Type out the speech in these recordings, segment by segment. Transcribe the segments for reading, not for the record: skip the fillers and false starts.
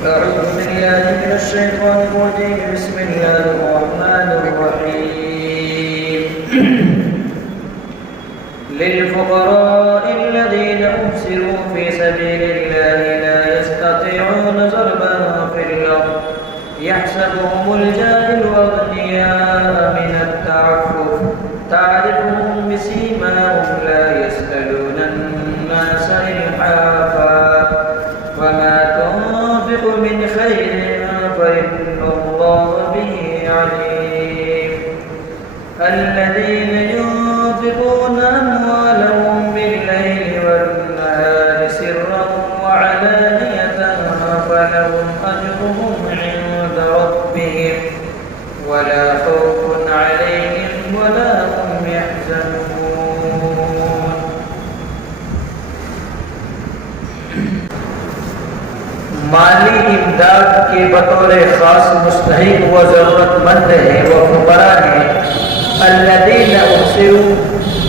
أعوذ بالله من الشيطان الرجيم. بسم الله الرحمن الرحيم. للفقراء الذين أحصروا في سبيل الله لا يستطيعون ضربا في الأرض يحسبهم الجاهل أغنياء من التعفف تعرفهم بسيماهم لا يسألون الناس إلحافا وما تنفق من خير فإن الله به عليم. الذين ينفقون أموالهم بالليل والنهار سرا وعلانية فلهم أجرهم عند ربهم ولا خوف عليهم ولا هم يحزنون. مالی امداد کے بطور خاص مستحق و ضرورت مند ہیں وہ فقراء ہیں الذین احصروا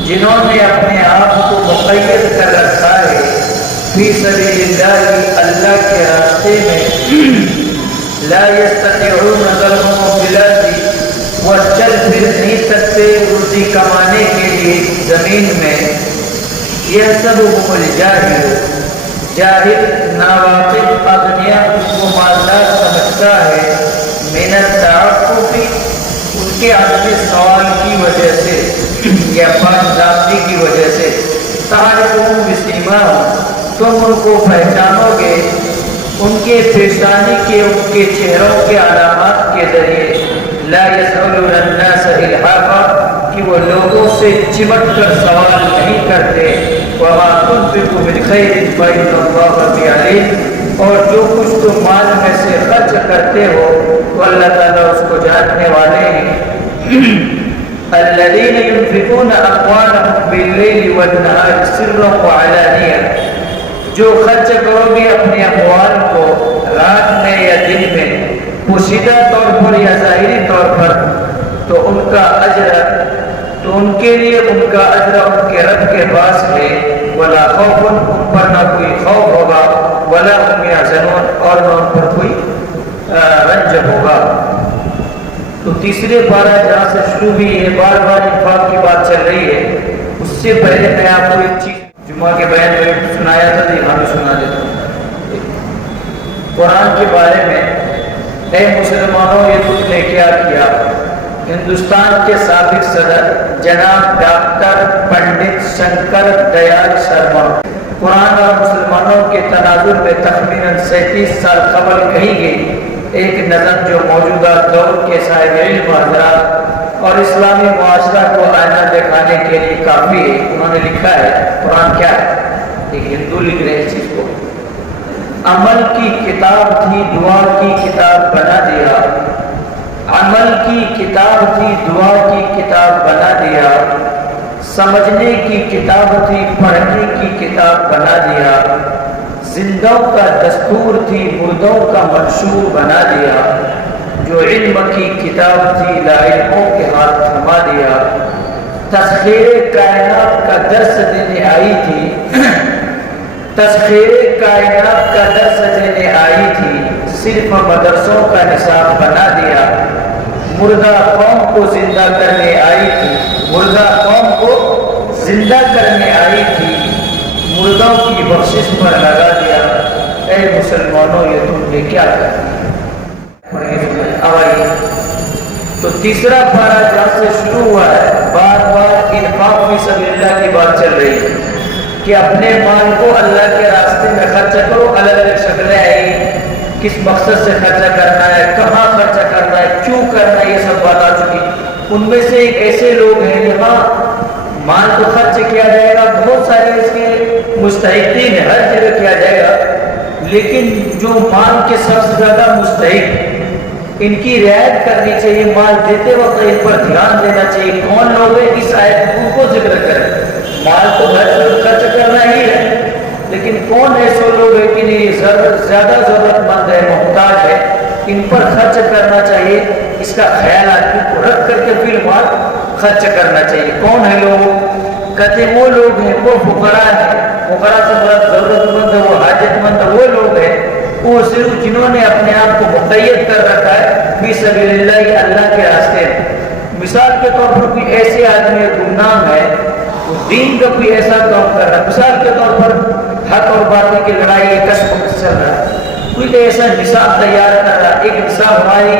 جنہوں نے اپنے آپ کو مقید کر رکھا ہے فی سبیل اللہ اللہ کے راستے میں لا یستطیعون ضربا فی الارض وہ چل پھر نہیں سکتے روزی کمانے کے لیے زمین میں یحسبهم الجاہل جاہل ناواقف اغنیا اس کو مالدار سمجھتا ہے من التعفف ان کے عدم سوال کی وجہ سے یا پاکدامنی کی وجہ سے تعرفهم بسیماہم تم ان کو پہچانو گے ان کے پیشانی کے ان کے چہروں کے علامات کے ذریعے لا يسألون الناس الحافا کہ وہ لوگوں سے چمٹ کر سوال نہیں کرتے وما تنفقوا من خیر فإن اللہ به علیم اور جو کچھ تم مال میں سے خرچ کرتے ہو تو اللہ تعالیٰ اس کو جاننے والے ہیں. الذین ينفقون اموالهم باللیل والنہار سرا وعلانیہ جو خرچ کرو گے اپنے اموال کو رات میں یا دن میں پوشیدہ طور پر یا ظاہری طور پر تو ان کا اجر تو ان کے لیے ان کا اجر ان کے رب کے پاس ہے ولا خوف ان پر نہ کوئی خوف ہوگا ولا هم يحزنون اور نہ ان پر کوئی رنج ہوگا. تو تیسرے پارہ جہاں سے شروع ہوئی ہے بار بار انفاق کی بات چل رہی ہے اس سے پہلے میں آپ کو ایک چیز جمعہ کے بیان میں سنایا تھا تو یہاں بھی سنا دیتا ہوں. قرآن کے بارے میں اے مسلمانوں یہ تم نے کیا کیا. ہندوستان کے سابق صدر جناب ڈاکٹر پنڈت شنکر دیال شرما قرآن اور مسلمانوں کے تناظر میں تخمیناً 37 سال قبل کہی گئی ایک نظم جو موجودہ دور کے صاحب علم حضرات اور اسلامی معاشرہ کو آئینہ دکھانے کے لیے کافی ہے. انہوں نے لکھا ہے قرآن کیا ہے ایک ہندو لکھ رہے اس چیز کو عمل کی کتاب تھی دعا کی کتاب بنا دیا عمل کی کتاب تھی دعا کی کتاب بنا دیا سمجھنے کی کتاب تھی پڑھنے کی کتاب بنا دیا زندوں کا دستور تھی مردوں کا منشور بنا دیا جو علم کی کتاب تھی لاعلموں کے ہاتھ تھما دیا تسخیر کائنات کا درس دینے آئی تھی تسخیر کائنات کا درس دینے آئی تھی صرف مدرسوں کا نصاب بنا دیا مردہ قوم کو زندہ کرنے آئی تھی مردہ قوم کو زندہ کرنے آئی تھی مردوں کی بخشش پر لگا دیا. اے مسلمانوں یہ تم نے کیا کیا. تو تیسرا پارہ جہاں سے شروع ہوا ہے بار بار انفاق فی سبیل اللہ کی بات چل رہی ہے کہ اپنے مال کو اللہ کے راستے میں خرچ کرو. الگ الگ شکلیں آئی کس مقصد سے خرچہ کرنا ہے کہاں خرچہ کرنا ہے کیوں کرنا ہے یہ سب بات آ چکی. ان میں سے ایک ایسے لوگ ہیں جہاں مال کو خرچ کیا جائے گا بہت سارے اس کے مستحقین ہیں ہر جگہ کیا جائے گا لیکن جو مال کے سب سے زیادہ مستحق ان کی رعایت کرنی چاہیے مال دیتے وقت ان پر دھیان دینا چاہیے. کون لوگ ہیں اس آیت کو ذکر کریں. مال تو خرچ کرنا ہی ہے لیکن کون ایسے لوگ ہیں کہ نہیں زیادہ ضرورت مند ہے محتاج ہے ان پر خرچ کرنا چاہیے. اس کا خیال آدمی کو رکھ کر کے پھر مال خرچ کرنا چاہیے. کون ہے لوگ کہتے وہ لوگ ہیں وہ فقراء ہیں. فقراء سے مراد ضرورت مند وہ حاجت مند وہ لوگ ہیں وہ صرف جنہوں نے اپنے آپ کو مقید کر رکھا ہے فی سبیل اللہ، اللہ کے راستے میں۔ مثال کے طور پر کوئی ایسے آدمی گمنام ہے، وہ دین کا کوئی ایسا کام کر رہا ہے، مثال کے طور پر حق اور باطل کی لڑائی ایک کشف چل رہا ہے، کوئی ایسا نصاب تیار کر رہا ہے۔ ایک نصاب ہماری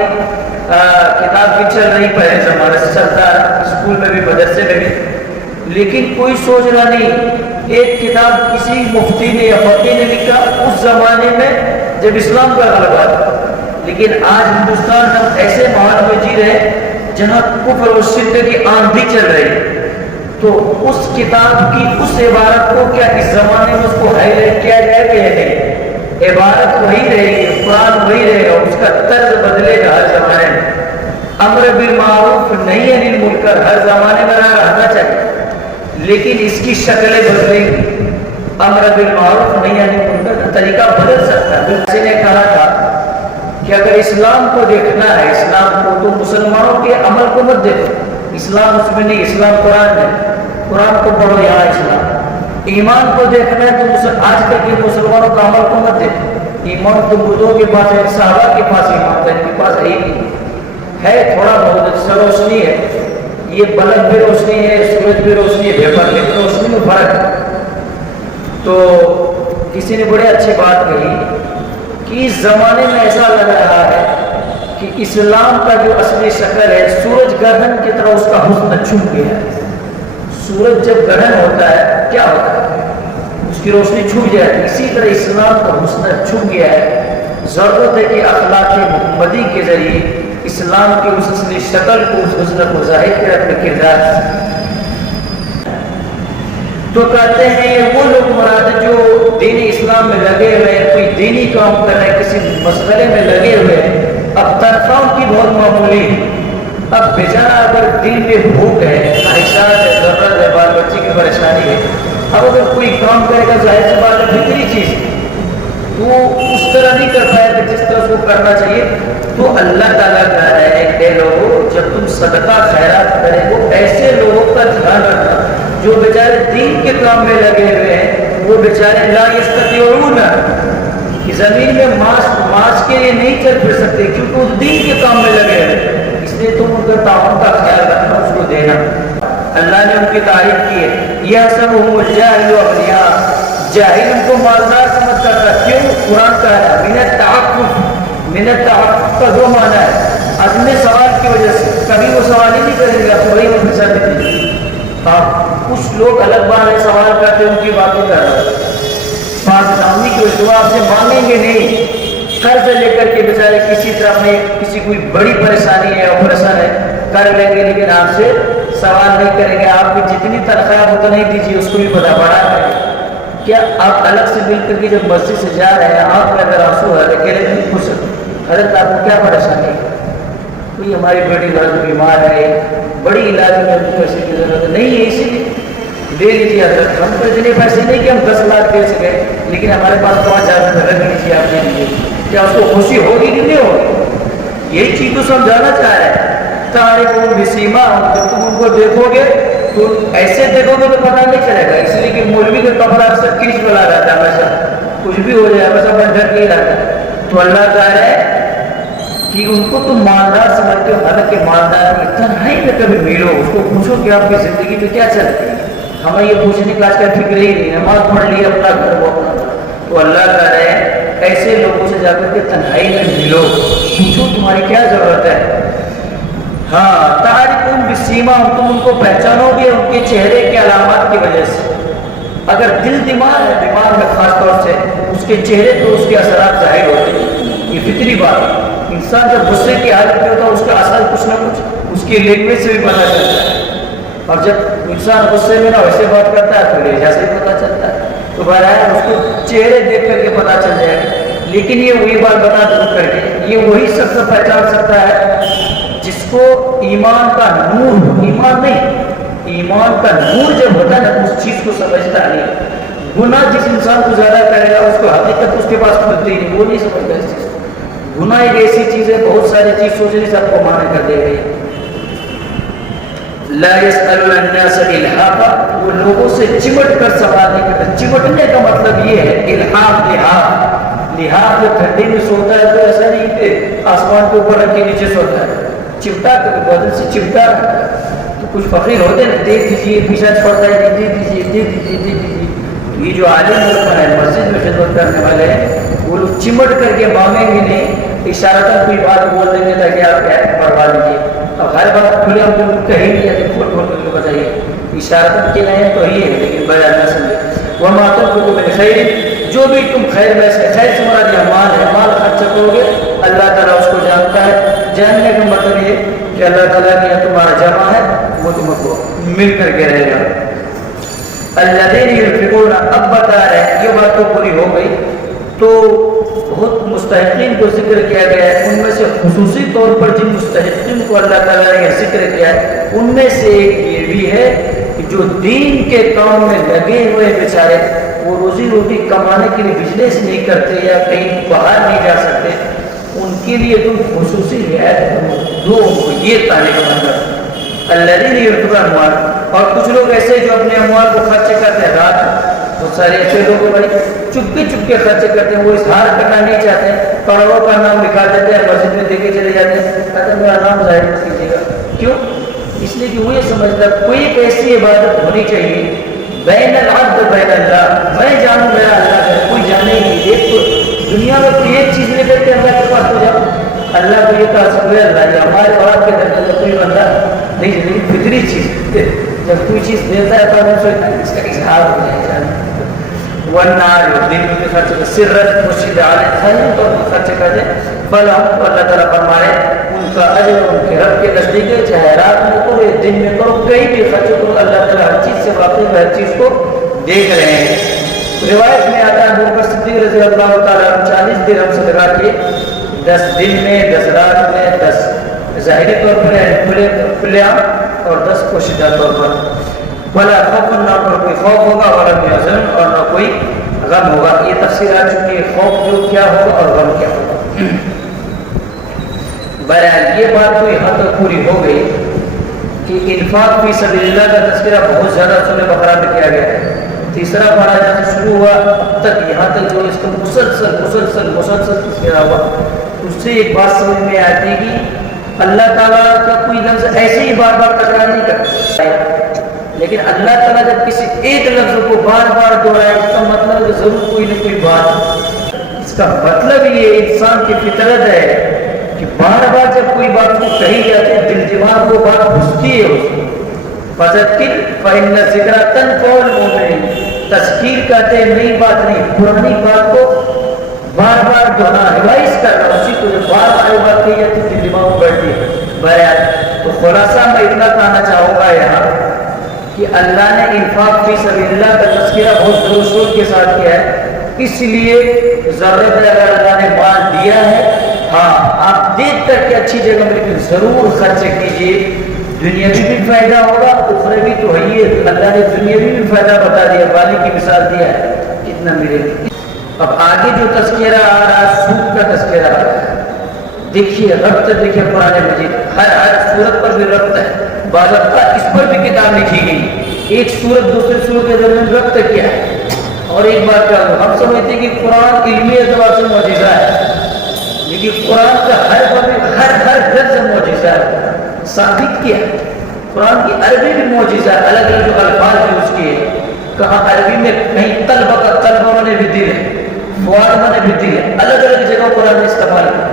کتاب بھی چل رہی، پہلے زمانے سے چلتا ہے، اسکول میں بھی مدرسے میں بھی، لیکن کوئی سوچ رہا نہیں ایک کتاب کسی مفتی نے یا فقیہ نے لکھا اس زمانے میں جب اسلام کا غلبہ تھا، لیکن آج ہندوستان ہم ایسے ماحول میں جی رہے ہیں جہاں کفر و شرک کی آندھی چل رہی، تو اس کتاب کی اس عبارت کو کیا اس زمانے میں اس کو ہائی لائٹ کیا جائے گا یا نہیں؟ عبارت وہی رہے گی، قرآن وہی رہے گا، اس کا طرز بدلے گا ہر زمانے میں۔ امر بالمعروف نہی عن المنکر ہر زمانے میں رہنا چاہیے، لیکن اس کی شکلیں بدلیں گی۔ امر بالمعروف نہی عن المنکر کا طریقہ بدل سکتا ہے۔ کسی نے کہا تھا کہ اگر اسلام کو دیکھنا ہے، اسلام کو، تو مسلمانوں کے عمل کو مت دیکھو، اسلام اس میں نہیں، اسلام قرآن ہے، قرآن کو پڑھو، یہاں اسلام۔ ایمان کو دیکھنا ہے تو آج کل کے مسلمانوں کا عمل کو مت دیکھو، ایمان تو بدھوں کے پاس ہے، صحابہ کے پاس ایمان تھا، ان کے پاس ہے ہی نہیں، ہے تھوڑا بہت سے روشنی ہے، یہ بلب بھی روشنی ہے، سورج بھی روشنی ہے، ویپر بھی روشنی میں فرق ہے۔ تو کسی نے بڑے اچھی بات کہی کہ اس زمانے میں ایسا لگ رہا ہے کہ اسلام کا جو اصلی شکل ہے سورج گرہن کی طرح اس کا حسن چھپ گیا ہے۔ سورج جب گرہن ہوتا ہے کیا ہوتا ہے؟ اس کی روشنی چھپ جاتی ہے، اسی طرح اسلام کا حسن چھپ گیا ہے۔ ضرورت ہے کہ اخلاق محمدی کے ذریعے اسلام کی اس اصلی شکل کو، اس حسن کو ظاہر کرے اپنے کردار سے۔ تو کہتے ہیں یہ وہ لوگ مراد جو دین اسلام میں لگے ہوئے ہیں، کوئی دینی کام کر رہے ہیں، کسی مسئلے میں لگے ہوئے ہیں، اب تنخواہ کی بہت معمولی ہے، اب بیچارہ اگر دل میں بھوک ہے، خواہشات ہے، ضرورت ہے، بال بچے کی پریشانی ہے، اب اگر کوئی کام کرے گا ظاہر سی بات ہے فطری چیز ہے، تو اس طرح نہیں کر پائے کہ جس طرح اس کو کرنا چاہیے۔ تو اللہ تعالیٰ کہہ رہے ہیں کہ لوگوں جب تم صدقہ خیرات کرے گو ایسے لوگوں کا دھیان رکھنا جو بیچارے دین کے کام میں لگے ہوئے ہیں، وہ بیچارے لا یستطیعون کہ زمین میں ماس کے لیے نہیں چل پھر سکتے کیونکہ وہ دین کے کام میں لگے ہیں، اس لیے تم ان کا تعاون کا خیال رکھنا، اس کو دینا۔ اللہ نے ان کی تعریف کی ہے، یحسبهم الجاہل اغنیاء، جاہل ان کو مالدار سمجھ کرتا، کیوں؟ قرآن کا ہے من التعفف کا دو معنی ہے، عدم سوال کی وجہ سے، کبھی وہ سوال ہی نہیں کریں گے، تو وہی وہ پھنسا دیتے ہیں۔ کچھ لوگ الگ بات ہے سوال کرتے ان کی باتیں کر رہے ہیں، پاک دامنی کی وجہ سے آپ سے مانگیں گے نہیں، قرض لے کر کے بیچارے کسی طرح میں کسی کوئی بڑی پریشانی ہے، آپریشن ہے، کر لیں گے، لیکن آپ سے سوال نہیں کریں گے، آپ کی جتنی تنخواہ اتنا ہی دیجیے، اس کو بھی بڑھا دیں گے۔ کیا آپ الگ سے مل کر کے جب مسجد سے جا رہے ہیں، آپ کا اگر آنسو ہے اکیلے نہیں پوچھ سکتے حضرت آپ کو کیا پریشانی ہے؟ کوئی ہماری بڑی لڑکی بیمار ہے، بڑی علاج میں پیسے کی ضرورت نہیں ہے، اسی لیے دے لیجیے حضرت، ہم کو اتنے پیسے نہیں کہ ہم 10 لاکھ دے سکے، لیکن ہمارے پاس 5,000 روپئے رکھ لیجیے آپ نے لیے، کیا اس کو خوشی ہوگی کہ نہیں ہوگی؟ یہی چیز تو سمجھانا چاہ رہے ہیں۔ تعریفون بسیماہم، جب تم ان کو دیکھو گے تو ایسے دیکھو گے تو پتہ نہیں چلے گا، اس لیے کہ مولوی کا کپڑا اکثر کھینچ بلا رہتا ہے، ہمیشہ کچھ بھی ہو جائے ہمیشہ بن ڈر کے ہی رہتا ہے۔ تو اللہ کہہ رہا ہے کہ ان کو تم مالدار سمجھتے ہو، حالانکہ مالدار کی تنہائی میں کبھی ملو، اس کو پوچھو کہ آپ کی زندگی میں کیا چلتی ہے، ہمیں یہ پوچھنے کا آج کل فکر ہی نہیں، نماز پڑھ لی اپنا گھر وہ اپنا۔ تو اللہ کہہ رہے ہیں ایسے لوگوں سے جا کر کے تنہائی میں ملو، پوچھو تمہاری کیا ضرورت ہے۔ ہاں تعریفون بسیماہم، تم ان کو پہچانو گے ان کے چہرے کے علامات کی وجہ سے۔ اگر دل دماغ ہے، دماغ میں خاص طور سے اس کے چہرے تو اس کے اثرات ظاہر ہوتے ہیں، یہ فطری بات ہے۔ انسان جب غصے کی حالت میں ہوتا ہے اس کا اثر کچھ نہ کچھ اس کی لینگویج سے بھی پتہ چلتا ہے، اور جب انسان غصے میں نہ ویسے بات کرتا ہے تو لہجہ سے بھی پتہ چلتا ہے، تو بہرحال اس کو چہرے دیکھ کر کے پتہ چل جائے گا۔ لیکن یہ وہی بات بتا دوں کر کے، یہ وہی شخص پہچان سکتا ہے جس کو ایمان کا نور، ایمان نہیں، ایمان کا نور جب ہوتا ہے نا اس چیز کو سمجھتا نہیں۔ گناہ جس انسان کو زیادہ کرے گا اس کو حقیقت اس کے پاس کھلتی نہیں، وہ نہیں سمجھتا اس چیز کو۔ گناہ ایک ایسی چیز ہے، بہت ساری چیز سوچنے سے آپ کو مانا کر دے گئی۔ لا يسأل الناس الحافا، وہ لوگوں سے چمٹ کر سوال نہیں کرتا۔ چمٹنے کا مطلب یہ ہے الحاف، دیہات میں ٹھنڈی میں سوتا ہے تو ایسا نہیں کہ آسمان کے اوپر رکھ کے نیچے سوتا ہے، چپٹا بدن سے چپٹا رہتا ہے۔ تو کچھ فقیر ہوتے ہیں دے دیجیے، پیچھا چھوڑتا ہے دے دیجیے دے دیجیے دے دیجیے۔ یہ جو عالم لوگ ہیں مسجد میں خدمت کرنے والے ہیں، وہ لوگ چمٹ کر کے مانگیں گے نہیں، اشارتاً کوئی بات بول دیں گے تاکہ آپ پڑھوا لیجیے۔ اب ہر بات کھلے ہم لوگ کہیں نہیں جاتے، کھول کھول کر کے بتائیے، اشارتاً کے نہیں تو ہی ہے، لیکن بجا نہ سمجھے۔ وما تنفقوا من خیر، جو بھی تم خیر میں سے، خیر سے مراد یہ مال ہے، مال خرچ کرو گے اللہ تعالیٰ اس کو جانتا ہے۔ جاننے کا مطلب یہ کہ اللہ تعالیٰ نے تمہارا جمع ہے وہ تم کو مل کر کے رہے گا۔ الذین ينفقون، اب بتا رہے ہیں یہ بات تو پوری ہو گئی، تو بہت مستحقین کو ذکر کیا گیا ہے، ان میں سے خصوصی طور پر جن مستحقین کو اللہ تعالیٰ نے ذکر کیا ہے ان میں سے ایک یہ بھی ہے کہ جو دین کے کام میں لگے ہوئے بیچارے، وہ روزی روٹی کمانے کے لیے بزنس نہیں کرتے یا کہیں باہر نہیں جا سکتے، ان کے لیے تم خصوصی رعایت دو، یہ تعلیم مطلب الذین ينفقون اموال۔ اور کچھ لوگ ایسے جو اپنے اموال کو خرچ کرتے ہیں رات، بہت سارے ایسے لوگ بھائی چپکے چپکے خرچ کرتے ہیں، وہ اظہار کرنا نہیں چاہتے، کروڑوں کا نام لکھا دیتے ہیں، مسجد میں دے کے چلے جاتے ہیں، کہتے ہیں میرا نام ظاہر کیجیے گا۔ کیوں؟ اس لیے کہ وہ یہ سمجھتا کوئی ایک ایسی عبادت ہونی چاہیے بین العبد بین اللہ، میں جانوں میرا اللہ ہے، کوئی جانے ہی نہیں۔ ایک تو دنیا میں کوئی ایک چیز لے کر کے اللہ کے پاس ہو جاؤ، اللہ کو یہ کہا سب اللہ یا ہمارے باپ کے درجے میں کوئی بندہ نہیں، لیکن فطری چیز جب کوئی چیز دیتا ہے تو ہم سوچتے ہیں اس کا اظہار ہو جائے گا، ورنہ دن میں خرچ کر سرت مرشد عالم خالی طور پر خرچ کر دیں، بل ہم اللہ تعالیٰ فرمائے ان کا اجر ان کے رب کے نزدیک ہے، چاہے رات میں کرو یا دن میں کرو، کہیں بھی خرچ کرو، اللہ تعالیٰ ہر چیز سے واقف ہر چیز کو دیکھ رہے ہیں۔ روایت میں آتا ہے ابو بکر صدیق رضی اللہ تعالیٰ 40 درہم سے لگا کے 10 دن میں 10 رات میں 10 ظاہری طور پر کھلے اور 10 پوشیدہ طور پر، بلا خوف، نہ پر کوئی خوف ہوگا اور نہ حزن اور نہ کوئی غم ہوگا۔ یہ تفسیر آ چکی ہے، خوف جو کیا ہوگا اور غم کیا ہوگا۔ بہرحال یہ بات تو یہاں تک پوری ہو گئی کہ انفاق فی سبیل اللہ کا تذکرہ بہت زیادہ سورہ بقرہ میں کیا گیا ہے۔ تیسرا پارہ جب سے شروع ہوا اب تک یہاں تک جو اس کا مسلسل تذکرہ ہوا، اس سے ایک بات سمجھ میں آتی ہے کہ اللہ تعالیٰ کا کوئی لفظ ایسے ہی بار بار تکرار نہیں کرتا، لیکن اللہ تعالیٰ جب کسی ایک لفظ کو بار بار دہرائے اس کا مطلب ہے ضرور کوئی نہ کوئی بات، اس کا مطلب یہ انسان کی فطرت ہے کہ بار بار جب کوئی بات کو کہی جاتی ہے دل دماغ وہ بات گھستی ہے اس کو۔ فذکر فإن الذکریٰ تنفع المؤمنین، تذکیر کہتے ہیں نئی بات نہیں، پرانی بات کو بار بار دہرانا، ریوائز کرنا، اسی کو جب بار بار بات کہی جاتی ہے دل دماغ میں بیٹھتی ہے۔ بہرحال تو خلاصہ میں اتنا کہنا چاہوں گا یہاں کہ اللہ نے انفاق فی سبیل اللہ کا تذکرہ بہت زور شور کے ساتھ کیا ہے، اس لیے ضرورت ہے اگر اللہ نے مال دیا ہے، ہاں آپ دیکھ کر کے اچھی جگہ میں لیکن ضرور خرچ کیجیے، دنیاوی بھی فائدہ ہوگا، اخروی تو ہے ہی، اللہ نے دنیاوی بھی فائدہ بتا دیا، والی کی مثال دیا ہے کتنا ملے گا۔ اب آگے جو تذکرہ آ رہا ہے سود کا تذکرہ آ رہا ہے، دیکھیے ربط، دیکھیے قرآن مجید ہر سورت پر بھی ربط ہے، باضابطہ اس پر بھی کتاب لکھی گئی، ایک سورت دوسرے سورت کے درمیان ربط کیا ہے۔ اور ایک بات کہا دو، ہم سمجھتے ہیں کہ قرآن علمی اعتبار سے معجزہ ہے، لیکن قرآن کا ہر لفظ معجزہ ہے، ثابت کیا ہے۔ قرآن کی عربی بھی معجزہ ہے، الگ الگ جو الفاظ یوز کیے، کہاں عربی میں کہیں طلبہ کا طلبہ مانے بھی دل ہے، فواد مانے بھی دل ہے، الگ الگ جگہ قرآن نے استعمال کیا،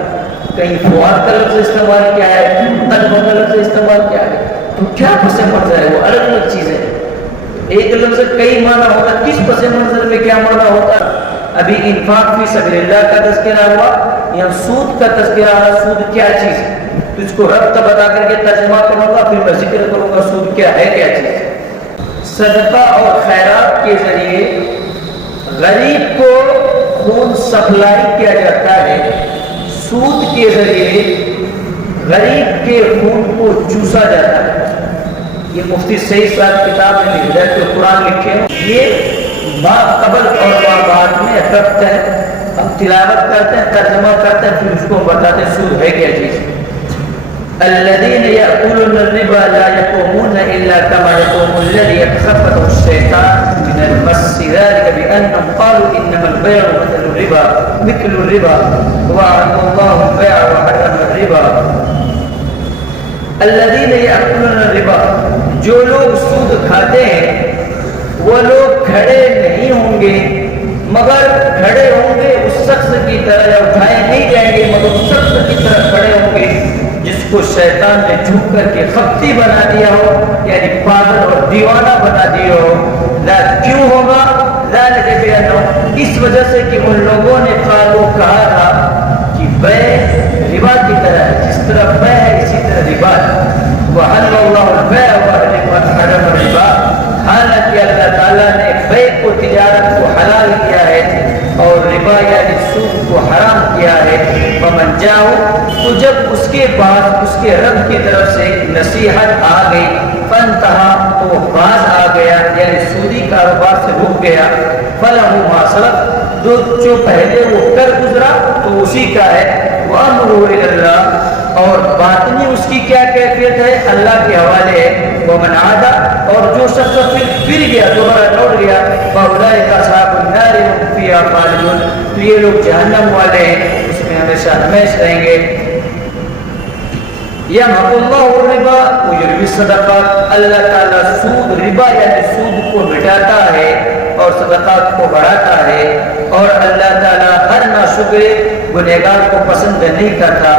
کہیں فواد کا لفظ استعمال کیا ہے، طلبہ کا لفظ استعمال کیا ہے، تو کیا پس منظر ہے، وہ الگ الگ چیزیں ہیں۔ ایک لفظ کئی معنی ہوتا ہے، کس پس منظر میں کیا معنی ہوتا ہے۔ ابھی انفاق فی سبیل اللہ کا تذکرہ ہوا، یہاں سود کا تذکرہ ہوا، سود کیا چیز ہے، تو اس کو ربط بتا کر کے ترجمہ کروں گا، پھر میں ذکر کروں گا سود کیا ہے، کیا چیز ہے۔ صدقہ اور خیرات کے ذریعے غریب کو خون سپلائی کیا جاتا ہے، سود کے ذریعے غریب کے خون کو چوسا جاتا ہے۔ یہ مفتی سعید صاحب کتاب میں ہدایت قرآن لکھے ہیں، یہ ما قبل اور ما بعد میں ربط ہے، ہم تلاوت کرتے ہیں، ترجمہ کرتے ہیں، پھر اس کو بتاتے ہیں سود ہے کیا چیز۔ الذين يأكلون الربا لا يقومون إلا كما يقوم الذي يتخبطه الشيطان من المس ذلك بأنهم قالوا إنما البيع مثل الربا وأحل الله البيع وحرم الربا الذين يأكلون الربا جو لوگ سود کھاتے ہیں وہ لوگ کھڑے نہیں ہوں گے مگر کھڑے ہوں گے اس شخص کی طرح، یا اٹھائے نہیں جائیں گے مگر اس شخص کی طرح کھڑے ہوں گے جس کو شیطان نے جھک کر کے خفتی بنا دیا ہو، یعنی پاگل اور دیوانہ بنا دیا ہو۔ کیوں ہوگا؟ ذالک بأنہم، اس وجہ سے کہ ان لوگوں نے کہا تھا کہ بیع ربا کی طرح ہے، جس طرح بیع ہے اسی طرح ربا ہے۔ وَحَلَّ اللَّهُ الْبَيْعَ وَحَرَّمَ الرِّبَا، حالانکہ اللہ تعالیٰ نے بیع کو، تجارت کو حلال کیا ہے اور ربا یعنی سود کو حرام کیا ہے۔ فمن جاؤ، تو جب اس کے بعد اس کے رب کی طرف سے نصیحت آ گئی، فانتہا، تو باز آ گیا یعنی سودی کاروبار سے رک گیا، فلہ ما سلف، جو پہلے وہ کر گزرا تو اسی کا ہے، وامرہ الی اللہ، اور باطنی اس کی کیا کیفیت ہے؟ اللہ کے حوالے ہے۔ ومن عاد، اور جو شخص پھر گیا، دوبارہ لوٹ گیا، فاولئک اصحاب النار هم فیہا خالدون، تو یہ لوگ جہنم والے ہیں، اس میں ہمیشہ ہمیشہ رہیں گے۔ یمحق اللہ الربا ویربی الصدقات، اللہ تعالیٰ سود، ربا یعنی سود کو مٹاتا ہے اور صدقات کو بڑھاتا ہے، اور اللہ تعالیٰ ہر ناشکر گنہگار کو پسند نہیں کرتا۔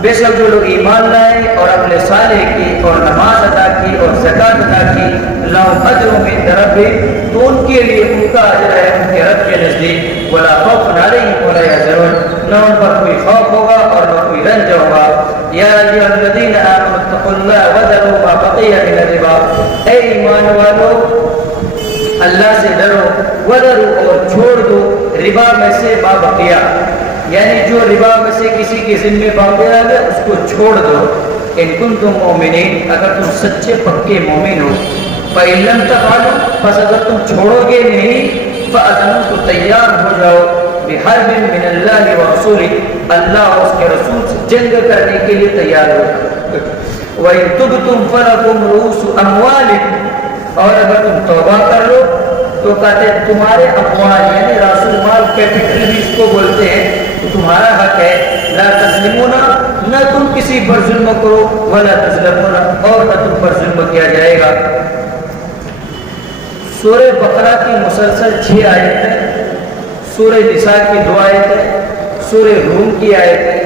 بے شک جو لوگ ایمان لائے اور عمل صالح کی اور نماز ادا کی اور زکات ادا کی، لہم اجر عند ربہم، تو ان کے لیے ان کا اجر ہے ان کے رب کے نزدیک، ولا خوف علیہم ولا یحزنون، نہ ان پر کوئی خوف ہوگا اور نہ کوئی رنج ہوگا۔ یا ایھا الذین آمنوا اتقوا اللہ وذروا ما بقی من الربا، اے ایمان والو اللہ سے ڈرو، وذروا، اور چھوڑ دو، ربا میں سے ما بقیہ، یعنی جو ربا میں سے کسی کے ذمے باقی رہ گیا اس کو چھوڑ دو۔ ان کنتم مؤمنین، اگر تم سچے پکے مومن ہو۔ فإن لم تفعلوا، پس اگر تم چھوڑو گے نہیں، فأذنوا، تو تیار ہو جاؤ، بحرب من اللہ ورسولہ، اللہ اور اس کے رسول سے جنگ کرنے کے لیے تیار ہو جاؤ۔ وإن تبتم فلکم رؤوس اموالکم، اور اگر تم توبہ کر لو تو کہتے ہیں تمہارے اموال یعنی راس المال، کیپٹل بھی اس کو بولتے ہیں، تو تمہارا حق ہے۔ لا تظلمون، نہ تم کسی پر ظلم کرو، ولا تظلمون، اور نہ تم پر ظلم کیا جائے گا۔ سورہ بقرہ کی مسلسل 6 آیتیں، سورہ نساء کی 2 آیتیں، سورہ روم کی آیتیں،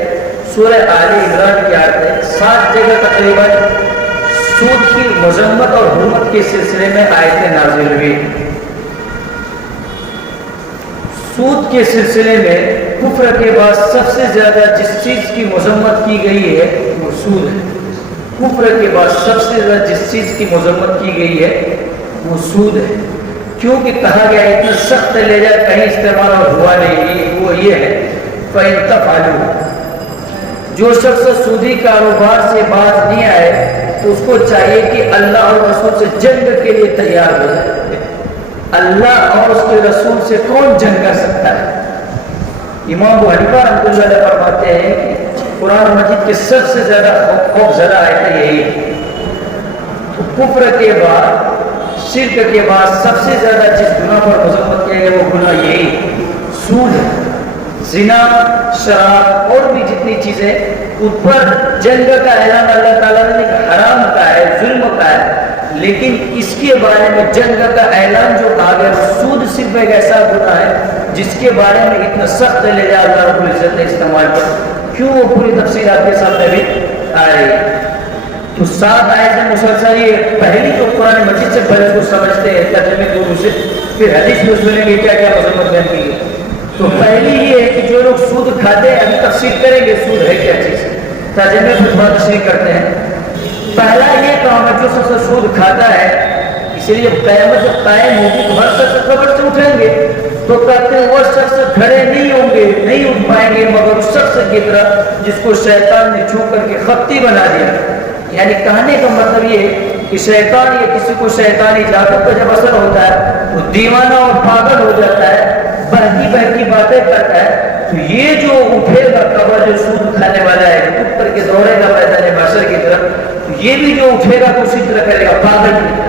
سورہ آل عمران کی آیتیں، 7 جگہ تقریباً سود کی مذمت اور حرمت کے سلسلے میں آیتیں نازل ہوئی۔ سود کے سلسلے میں کفر کے بعد سب سے زیادہ جس چیز کی مذمت کی گئی ہے وہ سود ہے۔ کفر کے بعد سب سے زیادہ جس چیز کی مذمت کی گئی ہے وہ سود ہے، کیونکہ کہا گیا اتنا سخت لے جائے کہیں استعمال اور ہوا نہیں، وہ یہ ہے فَإِن تَفْعَلُوا، جو شخص سودی کاروبار سے باز نہیں آئے تو اس کو چاہیے کہ اللہ اور رسول سے جنگ کے لیے تیار ہو جائے۔ اللہ اور اس کے رسول سے کون جنگ کر سکتا ہے؟ امام ابو حنیفہ رحمۃ اللہ علیہ فرماتے ہیں کہ قرآن مجید کے سب سے زیادہ خوف زدہ آیت یہی ہے۔ تو کفر کے بعد، شرک کے بعد سب سے زیادہ جس گناہ پر مذمت کیا گیا وہ گناہ یہی سود ہے۔ زنا، شراب اور بھی جتنی چیزیں، ان پر جنگ کا اعلان اللہ تعالیٰ نے حرام کا ہے، ظلم کا ہے، لیکن اس کے بارے میں جنگ کا اعلان جو کہا گیا، سود صرف ایک ایسا گناہ ہے جس کے بارے میں اتنا سخت لے جا اللہ رب العزت نے استعمال کیا۔ کیوں؟ وہ پوری تفصیل آپ کے سامنے بھی آ رہی ہے۔ تو 7 آیتیں مسلسل، یہ پہلی تو قرآن مجید سے پہلے کو سمجھتے ہیں ترجمے دونوں سے، پھر حدیث میں سنیں گے کیا کیا مذمت بیان کی ہے۔ تو پہلی یہ ہے کہ جو لوگ سود کھاتے ہیں، ابھی تفصیل کریں گے سود ہے کیا چیز، ترجمے میں تھوڑا تشریح کرتے ہیں۔ پہلا یہ کام ہے جو شخص سود کھاتا ہے، اسی لیے قیامت جب قائم ہوگی تو ہر شخص قبر سے اٹھیں گے تو کہتے ہیں وہ شخص کھڑے نہیں ہوں گے، نہیں اٹھ پائیں گے مگر اس شخص کی طرح جس کو شیطان نے چھو کر کے خطی بنا دیا۔ یعنی کہنے کا مطلب یہ ہے کہ شیطان یا کسی کو شیطانی جادو کا جب اثر ہوتا ہے وہ دیوانہ اور پاگل ہو جاتا ہے، بہتی بہتی باتیں کرتا ہے، تو یہ جو اٹھے گا قبر، جو سود کھانے والا ہے، اٹھ کر کے دوڑے گا میدان محشر کی طرف، تو یہ بھی جو اٹھے گا تو اسی طرح کرے گا، پاگل کی طرح۔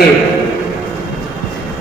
1।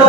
2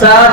7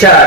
4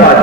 5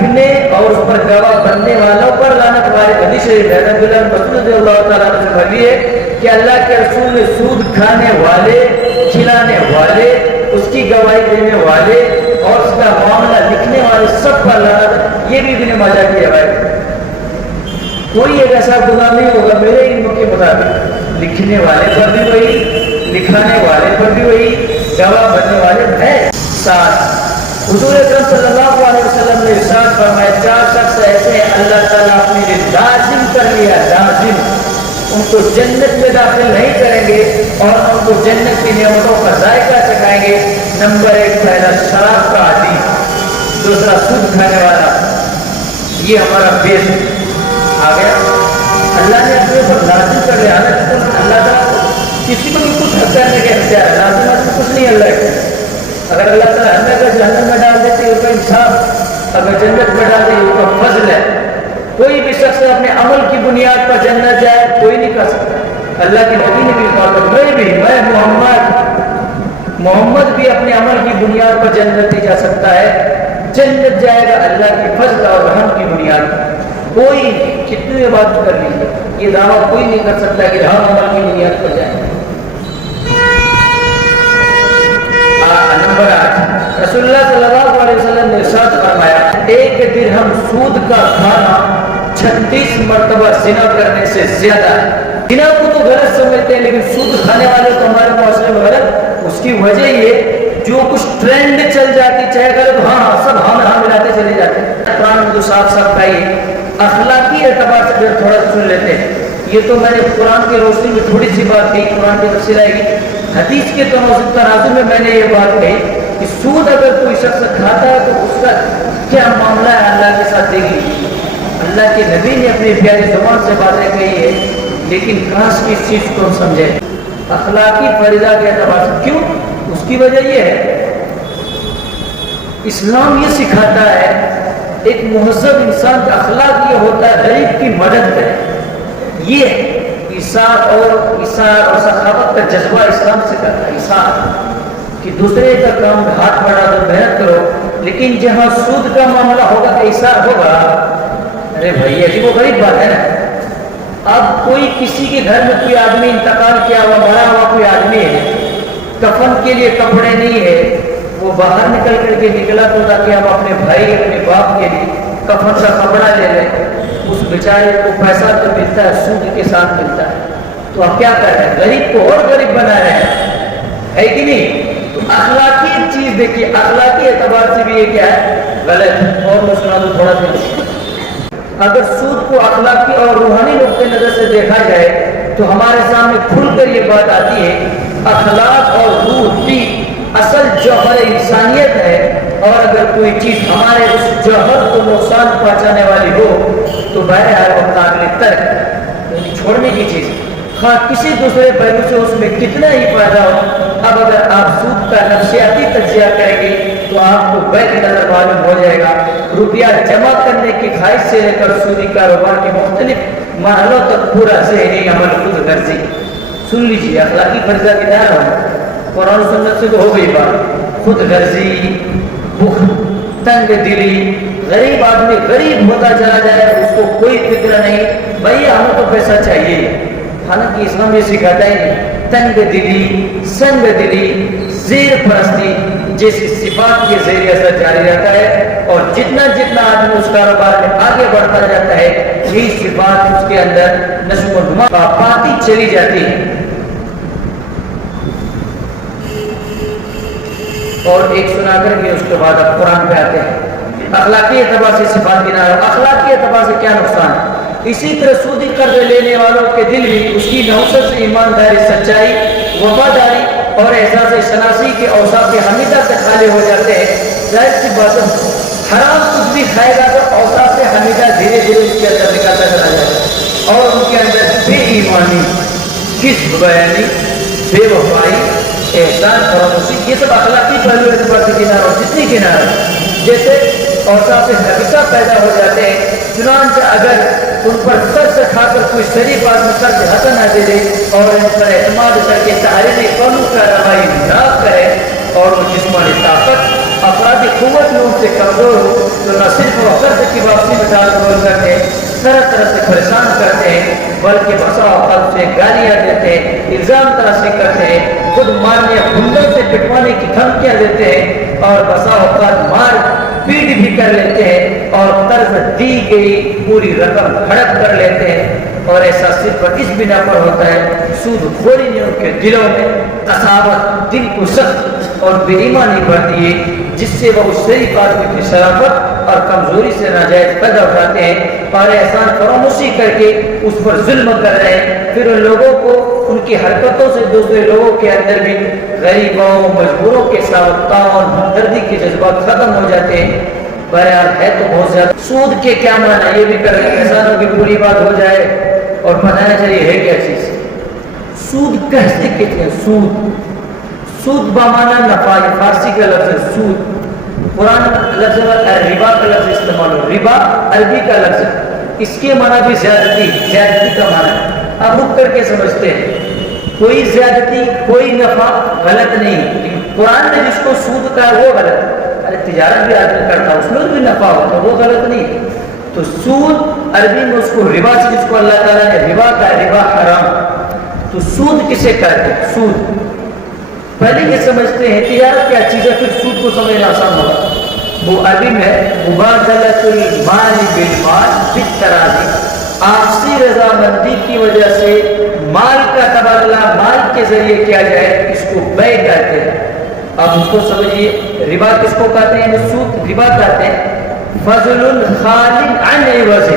لکھنے اور اس پر گواہ بننے والوں پر لعنت وارد۔ حدیث شریف ہے عبداللہ بن مسعود رضی اللہ تعالیٰ عنہ سے مروی ہے کہ اللہ کے رسول نے سود کھانے والے، کھلانے والے، اس کی گواہی دینے والے اور اس کا معاملہ لکھنے والے سب پر لعنت۔ یہ بھی ابن ماجہ کی روایت ہے۔ کوئی ایک ایسا گناہ نہیں ہوگا میرے علم کے مطابق، لکھنے والے پر بھی وہی، لکھانے والے پر بھی وہی، گواہ بننے والے ہے ساتھ۔ حضور اکرم صلی اللہ علیہ وسلم نے ارشاد فرمایا 4 شخص ایسے ہیں اللہ تعالیٰ اپنے لیے لازم کر لیا، لازم، ان کو جنت میں داخل نہیں کریں گے اور ان کو جنت کی نعمتوں کا ذائقہ چکھائیں گے۔ نمبر 1 پہلا شراب کا عادی، دوسرا سود کھانے والا، یہ ہمارا بیس آ گیا۔ اللہ نے اپنے اوپر لازم کر لیا، اللہ تعالیٰ کسی کو بھی کچھ حق کرنے کے اختیار، لازم کچھ نہیں اللہ کے۔ اگر اللہ تعالیٰ ہمیں اگر جہنم میں ڈال دیتے ہیں اس کا انصاف، اگر جنت میں ڈال دیتے اس کا فضل ہے۔ کوئی بھی شخص اپنے عمل کی بنیاد پر جنت جائے کوئی نہیں کر سکتا۔ اللہ کے نبی نے بھی کہا میں محمد بھی اپنے عمل کی بنیاد پر جنت نہیں جا سکتا ہے، جنت جائے گا اللہ کی فضل اور رحم کی بنیاد پر۔ کوئی کتنی بات کر لیجیے، یہ دعویٰ کوئی نہیں کر سکتا کہ ہم عمل کی بنیاد پر جائیں۔ نمبر 8 رسول اللہ صلی اللہ علیہ وسلم نے ارشاد فرمایا 1 درہم سود کا کھانا 36 مرتبہ زنا کرنے سے زیادہ ہے۔ زنا کو تو غلط سمجھتے ہیں لیکن سود کھانے والے تو ہمارے معاشرے میں غلط۔ اس کی وجہ یہ جو کچھ ٹرینڈ چل جاتی چاہے غلط، ہاں سب ہم ملاتے چلے جاتے ہیں۔ قرآن میں تو صاف صاف کہیے اخلاقی اعتبار سے پھر تھوڑا سن لیتے ہیں۔ یہ تو میں نے قرآن کی روشنی میں تھوڑی سی بات کی، قرآن کی تفصیل آئے گی۔ حدیث کے تناظر میں نے یہ بات کہی کہ سود اگر کوئی شخص کھاتا ہے تو اس کا کیا معاملہ ہے اللہ کے ساتھ دیکھ۔ اللہ کے نبی نے اپنی پیاری زبان سے باتیں کہی ہے لیکن کاش کی اس چیز کو ہم سمجھیں اخلاقی فریضہ کے اعتبار سے۔ کیوں؟ اس کی وجہ یہ ہے اسلام یہ سکھاتا ہے ایک مہذب انسان کا اخلاق یہ ہوتا ہے غریب کی مدد کرے۔ یہ ایثار اور سخاوت کا جذبہ اسلام سے کرتا ہے، ایثار کہ دوسرے کا کام ہاتھ بڑھا دو، محنت کرو۔ لیکن جہاں سود کا معاملہ ہوگا کہ ایثار ہوگا، ارے بھائی عجیب و غریب بات ہے نا۔ اب کوئی کسی کے گھر میں کوئی آدمی انتقال کیا ہوا مرا ہوا کوئی آدمی ہے، کفن کے لیے کپڑے نہیں ہے، وہ باہر نکل کر کے نکلا تو تاکہ ہم اپنے بھائی اپنے باپ کے لیے کفن کا کپڑا لے لیں، اس بیچارے کو پیسہ تو ملتا ہے سود کے ساتھ ملتا ہے، تو آپ کیا کر رہے ہیں؟ غریب کو اور غریب بنا رہے ہیں، ہے کہ نہیں؟ تو اخلاقی چیز دیکھیے، اخلاقی اعتبار سے بھی یہ کیا ہے؟ غلط ہے۔ اور میں سنا دوں تھوڑا سا، اگر سود کو اخلاقی اور روحانی نقطۂ نظر سے دیکھا جائے تو ہمارے سامنے کھل کر یہ بات آتی ہے اخلاق اور روح کی اصل جوہر انسانیت ہے، اور اگر کوئی چیز ہمارے اس جوہر کو نقصان پہنچانے والی ہو تو بہرحال وہ قابل ترک یعنی چھوڑنے کی چیز، خواہ کسی دوسرے پہلو سے اس میں کتنا ہی فائدہ ہو۔ اب اگر آپ سود کا نفسیاتی تجزیہ کریں گے تو آپ کو بیک نظر معلوم ہو جائے گا۔ روپیہ جمع کرنے کی خواہش سے لے کر سودی کاروبار کے مختلف مرحلوں تک پورا ذہنی عمل خود غرضی۔ سن لیجیے اخلاقی فریضہ کی دار ہو، قرآن سنت سے تو ہو گئی بات، خود غرضی، بخل، تنگ دلی، غریب آدمی غریب ہوتا چلا جائے اس کو کوئی فکر نہیں، بھائی ہمیں تو پیسہ چاہیے، حالانکہ اسلام یہ سکھاتا ہی نہیں۔ تنگ دلی، سنگ دلی، زیر پرستی جیسی صفات کے زیر اثر جاری رہتا ہے، اور جتنا جتنا آدمی اس کاروبار میں آگے بڑھتا جاتا ہے یہی صفات اس کے اندر نشو و نما پاتی چلی جاتی ہے۔ اور ایک سنا کر کے اس کے بعد اب قرآن پہ آتے ہیں۔ اخلاقی اعتبار سے صفات گنا ہے، اخلاقی اعتبار سے کیا نقصان ہے؟ اسی طرح سودی قرض لینے والوں کے دل بھی اس کی نوسط سے ایمانداری، سچائی، وفاداری اور احساس شناسی کے اوصاف حمیدہ سے خالی ہو جاتے ہیں۔ ظاہر سی بات ہے حرام کچھ بھی کھائے گا تو اوصاف حمیدہ دھیرے دھیرے اس کے اندر نکلتا چلا جائے گا، اور ان کے اندر بے ایمانی، کذب بیانی، بے وفائی، احسان فراموشی، یہ سب اخلاقی پہلو اعتبار سے کنارہ ہو جتنی کنارہ جیسے اوصاف حمیدہ پیدا ہو جاتے ہیں۔ چنانچہ اگر ان پر سر سے کھا کر کوئی شریف آدمی سر سے حسن نہ دے دے اور ان پر اعتماد کر کے تحریری قانون کا روائی نہ کرے اور وہ جسمانی طاقت افراد قوت میں ان سے کمزور ہو تو نہ صرف وہ قرض کی واپسی میں ٹال ٹول کرتے ہیں، طرح طرح سے پریشان کرتے ہیں، بلکہ بسا اوقات سے گالیاں دیتے ہیں، الزام تراشی کرتے ہیں، خود مارنے یا گھنڈوں سے پٹوانے کی دھمکیاں دیتے ہیں، اور بسا اوقات مار پیٹ بھی کر لیتے ہیں، اور قرض دی گئی پوری رقم ہڑپ کر لیتے ہیں۔ اور ایسا صرف اس بنا پر ہوتا ہے سود خوری نے ان کے دلوں میں قساوت، دل کو سخت اور بے ایمانی بڑھتی ہے، جس سے وہ اس شریف آدمی کی شرافت اور کمزوری سے ناجائز فائدہ اٹھاتے ہیں اور احسان فراموشی کر کے اس پر ظلم کر رہے ہیں۔ پھر ان لوگوں کو ان کی حرکتوں سے دوسرے لوگوں کے اندر بھی غریبوں مجبوروں کے ساتھ تعاون ہمدردی کے جذبات ختم ہو جاتے ہیں۔ بہرحال ہے تو بہت زیادہ۔ سود کے کیا معنی؟ یہ بھی کر رہے ہیں احسانوں کی پوری بات ہو جائے اور بتانا چاہیے ہے کیا چیز۔ سود کیسے کہتے ہیں؟ سود بمانا نفع، فارسی کا لفظ ہے سود، قرآن لفظ ربا کا لفظ استعمال ہو، ربا عربی کا لفظ ہے، اس کے معنی بھی زیادتی کا معنی ہے۔ اب رک کر کے سمجھتے ہیں کوئی زیادتی کوئی نفع غلط نہیں، لیکن قرآن نے جس کو سود کہا وہ غلط ہے۔ ارے تجارت بھی آدمی کرتا ہے اس میں بھی نفع ہوتا ہے، وہ غلط نہیں۔ تو سود عربی میں اس کو ربا سے، جس کو اللہ تعالیٰ نے ربا کا ربا حرام، تو سود کسے کہتے ہیں؟ سود پہلے یہ سمجھتے ہیں تجارت کیا چیز ہے، پھر سود کو سمجھنا آسان ہوگا۔ وہ عربی میں مبادلۃ المال بالمال بالتراضی، آپسی رضامندی کی وجہ سے مال کا تبادلہ مال کے ذریعے کیا جائے، اس کو بیع کہتے ہیں۔ اب اس کو سمجھیے، ربا کس کو کہتے ہیں؟ سود ربا کہتے ہیں فضل خال عن عوض،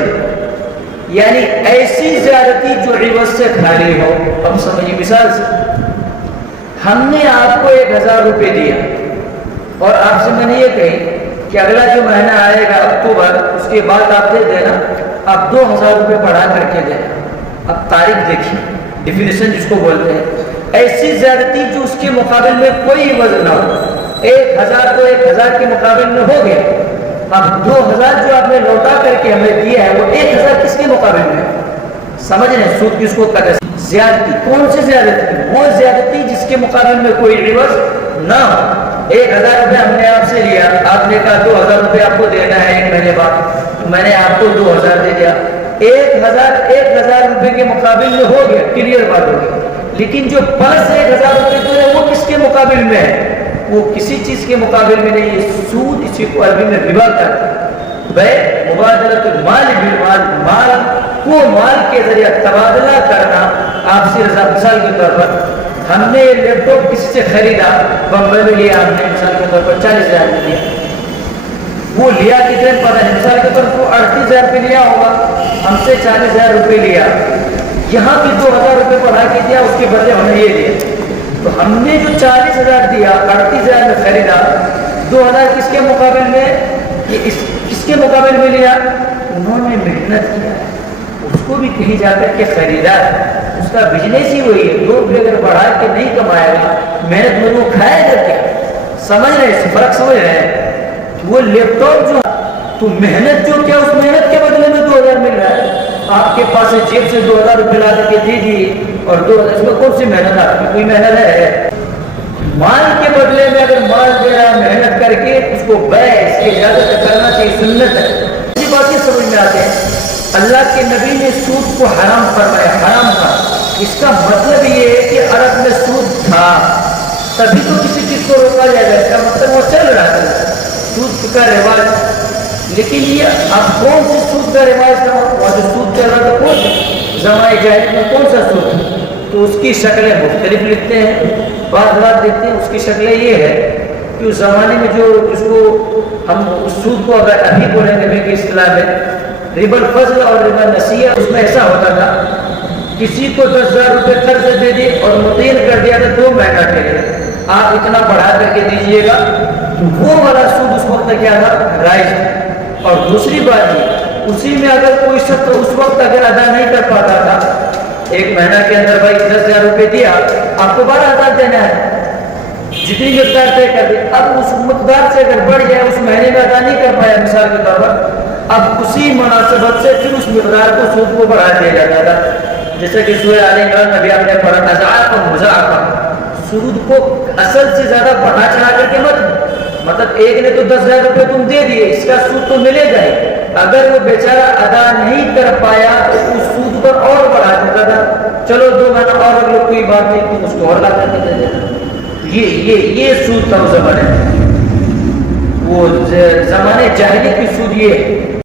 یعنی ایسی زیادتی جو عوض سے خالی ہو۔ اب سمجھیے مثال سے، ہم نے آپ کو 1000 روپے دیا اور آپ سے میں نے یہ کہی کہ اگلا جو مہینہ آئے گا اکتوبر، اس کے بعد آپ دے دینا، آپ 2000 روپے بڑھا کر کے دینا۔ اب تاریخ دیکھیے، ڈیفینیشن جس کو بولتے ہیں ایسی زیادتی جو اس کے مقابل میں کوئی عوض نہ ہو۔ 1000 تو 1000 کے مقابل میں ہو گیا، اب 2000 جو آپ نے لوٹا کر کے ہمیں دیا ہے وہ 1000 کس کے مقابل میں ہے؟ سمجھ رہے ہیں سود کس کو کہتے ہیں؟ زیادتی۔ کون سی زیادتی؟ وہ زیادتی جس کے مقابل میں کوئی عوض نہ ہو۔ 1000 روپے ہم نے آپ سے لیا، آپ نے کہا 2000 روپے آپ کو دینا ہے 1 مہینے بعد، میں نے آپ کو 2000 دے دیا، 1000 روپے کے مقابل میں ہو گیا، کلیئر بات ہوگی۔ لیکن جو پلس 1000 روپے جو ہے وہ کس کے مقابل میں ہے؟ وہ کسی چیز کے مقابل میں نہیں ہے۔ سود اسی کو عربی میں ربا کہتے ہیں۔ بیع مبادلۃ المال بالمال، مال کو مال کے ذریعے تبادلہ کرنا، آپسی رضا۔ مثال کے طور پر ہم نے یہ لیپ ٹاپ کسی سے خریدا، بمبئی میں لیا ہم نے، مثال کے طور پر 40,000 میں لیا، وہ لیا کتنے پتہ ہے، مثال کے طور پر 38,000 پہ لیا ہوگا، ہم سے 40,000 روپے لیا، یہاں بھی 2000 روپے بڑھا کے دیا، اس کے بدلے ہمیں یہ دیا۔ تو ہم نے جو 40,000 دیا 38,000 میں خریدا، 2000 کس کے مقابل میں، یہ کس کے مقابل میں لیا؟ انہوں نے محنت کیا ہے، اس کو بھی کہیں جا کر کے خریدا، اس کا بزنس ہی وہی ہے۔ لوگ بھی اگر بڑھا کے نہیں کمائے گا، محنت میں وہ کھائے گا کیا؟ سمجھ رہے ہیں فرق؟ سمجھ رہے ہیں؟ وہ لیپ ٹاپ جو تو محنت جو کیا، اس محنت کے بدلے میں 2000 مل رہا ہے، آپ کے پاس جیب سے 2000 روپے لا کر کے دے دیے، اور 2000 اس میں کون سی محنت؟ آپ کی کوئی محنت ہے؟ مال کے بدلے میں اگر مال دے رہا ہے محنت کر کے، اس کو بیع، اس کی اجازت کرنا چاہیے، سنت ہے۔ یہ باتیں سمجھ میں آتے ہیں۔ اللہ کے نبی نے سود کو حرام فرمایا، حرام تھا، اس کا مطلب یہ ہے کہ عرب میں سود تھا، تبھی تو کسی چیز کو روکا جائے گا، اس کا مطلب وہ چل رہا تھا سود کا رواج۔ لیکن یہ اب کون سی سود کا رواج تھا؟ وہ جو سود چل رہا تھا کون زمانے جاہلیت میں کون سا سود تھا؟ تو اس کی شکلیں مختلف لکھتے ہیں، بعض بات دیکھتے ہیں، اس کی شکلیں یہ ہے کہ اس زمانے میں جو اس کو ہم اس سود کو اگر ابھی بولیں گے کہ اصطلاح میں ربا الفضل اور ربا نسیہ، اس میں ایسا ہوتا تھا کسی کو 10,000 روپے قرض دے دی اور متعین کر دیا تھا 2 مہینہ کے لیے، آپ اتنا بڑھا کر کے دیجئے گا، تو وہ والا سود اس وقت کیا تھا؟ رائج تھا۔ اور دوسری بات یہ، اسی میں اگر کوئی شخص اس وقت اگر ادا نہیں کر پاتا تھا، 1 مہینہ کے اندر بھائی 10,000 روپے دیا، آپ کو 12,000 دینا ہے، جتنی مقدار طے کر دی، اب اس مقدار سے اگر بڑھ جائے، اس مہینے میں ادا نہیں کر پایا مثال کے طور پر، اب اسی مناسبت سے پھر اس مقدار کو سود کو بڑھا دیا جاتا تھا۔ جیسے کہ سورہ آل عمران میں بھی آپ نے پڑھا، اضعافا مضاعفا، سود کو اصل سے زیادہ بڑھا چڑھا کر کے مت، مطلب ایک نے تو 10,000 روپے تم دے دیے، اس کا سود تو ملے گا ہی، اگر وہ بیچارہ ادا نہیں کر پایا تو اس سود پر اور بڑھا دیتا تھا، چلو 2 مہینہ اور اگر کوئی بات نہیں تم اس کو اور لا کر کے دے دینا۔ یہ سود تھا اس زمانے میں، وہ زمانے جاہلیت کی سود یہ ہے۔